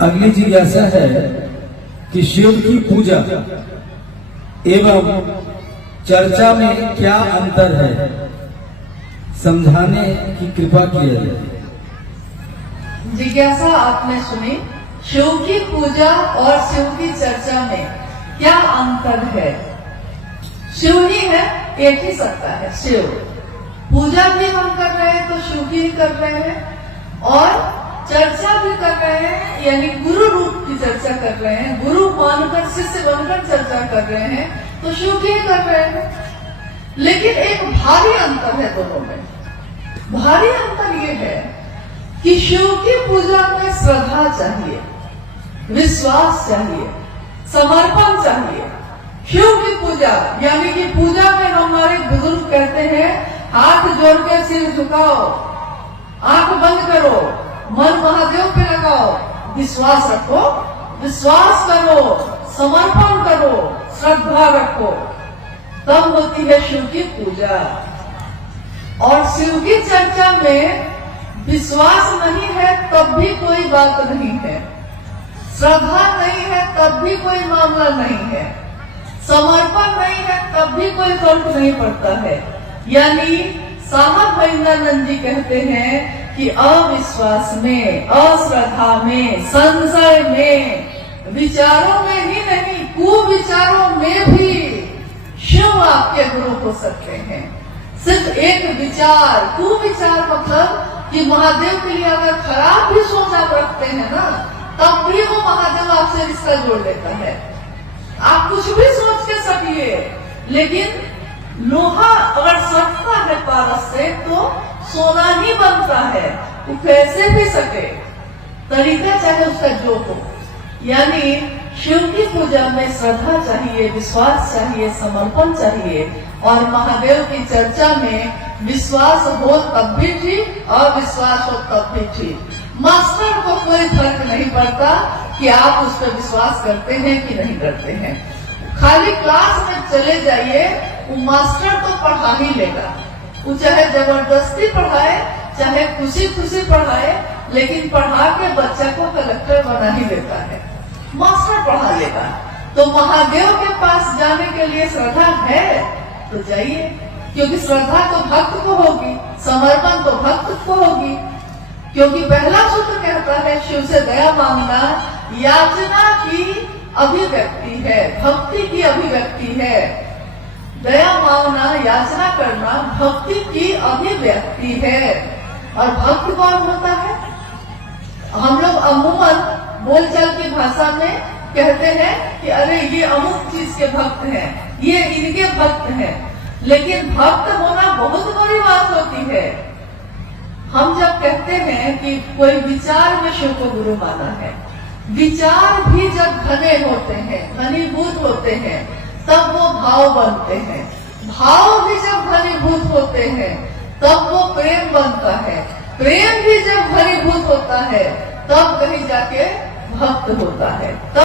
अगली जिज्ञासा है कि शिव की पूजा एवं चर्चा में क्या अंतर है, समझाने की कृपा की है। जिज्ञासा आपने सुनी। शिव की पूजा और शिव की चर्चा में क्या अंतर है? शिव ही है, एक ही सत्ता है शिव। पूजा भी हम कर रहे हैं तो शिव की ही कर रहे हैं, और चर्चा भी कर रहे हैं, यानी गुरु रूप की चर्चा कर रहे हैं, गुरु मानकर शिष्य बनकर चर्चा कर रहे हैं तो शिव की ही कर रहे हैं। लेकिन एक भारी अंतर है दोनों में। भारी अंतर ये है कि शिव की पूजा में श्रद्धा चाहिए, विश्वास चाहिए, समर्पण चाहिए। शिव की पूजा यानी कि पूजा में हमारे बुजुर्ग कहते हैं हाथ जोड़ के सिर झुकाओ, आंख बंद करो, मन महादेव पे लगाओ, विश्वास रखो, विश्वास करो, समर्पण करो, श्रद्धा रखो, तब होती है शिव की पूजा। और शिव की चर्चा में विश्वास नहीं है तब भी कोई बात नहीं है, श्रद्धा नहीं है तब भी कोई मामला नहीं है, समर्पण नहीं है तब भी कोई फर्क नहीं पड़ता है। यानी साहब वैद्यानंद जी कहते हैं कि अविश्वास में, अश्रद्धा में, संशय में, विचारों में ही नहीं कुविचारों में भी शिव आपके गुरु हो सकते हैं। सिर्फ एक विचार, कुविचार मतलब कि महादेव के लिए अगर खराब भी सोच आप रखते हैं ना, तब भी वो महादेव आपसे रिश्ता जोड़ लेता है। आप कुछ भी सोच के सकिए, लेकिन लोहा अगर सटता है पारस से तो सोना ही बनता है, वो कैसे भी सके, तरीका चाहे उसका जो हो। यानी शिव की पूजा में श्रद्धा चाहिए, विश्वास चाहिए, समर्पण चाहिए, और महादेव की चर्चा में विश्वास हो तब भी ठीक, अविश्वास हो तब भी ठीक। मास्टर को कोई फर्क नहीं पड़ता कि आप उस पर विश्वास करते हैं कि नहीं करते हैं। खाली क्लास में चले जाइए, वो मास्टर तो पढ़ा ही लेगा, वो चाहे जबरदस्ती पढ़ाए, चाहे खुशी खुशी पढ़ाए, लेकिन पढ़ा के बच्चा को कलेक्टर बना ही देता है, मास्टर पढ़ा लेगा। तो महादेव के पास जाने के लिए श्रद्धा है तो जाइए, क्योंकि श्रद्धा तो भक्त को होगी, समर्पण तो भक्त को होगी। क्योंकि पहला सूत्र कहता है शिव से दया मांगना याचना की अभिव्यक्ति है, भक्ति की अभिव्यक्ति है। दया मांगना, याचना करना भक्ति की अभिव्यक्ति है। और भक्त कौन होता है? हम लोग अमूमन बोलचाल की भाषा में कहते हैं कि अरे ये अमुक चीज के भक्त हैं, ये इनके भक्त हैं, लेकिन भक्त होना बहुत बड़ी बात होती है। हम जब कहते हैं कि कोई विचार में शिव को गुरु माना है, विचार भी जब घने होते हैं, घनीभूत होते हैं, तब वो भाव बनते हैं। भाव भी जब घनीभूत होते हैं तब वो प्रेम बनता है। प्रेम भी जब घनीभूत होता है तब कहीं जाके भक्त होता है।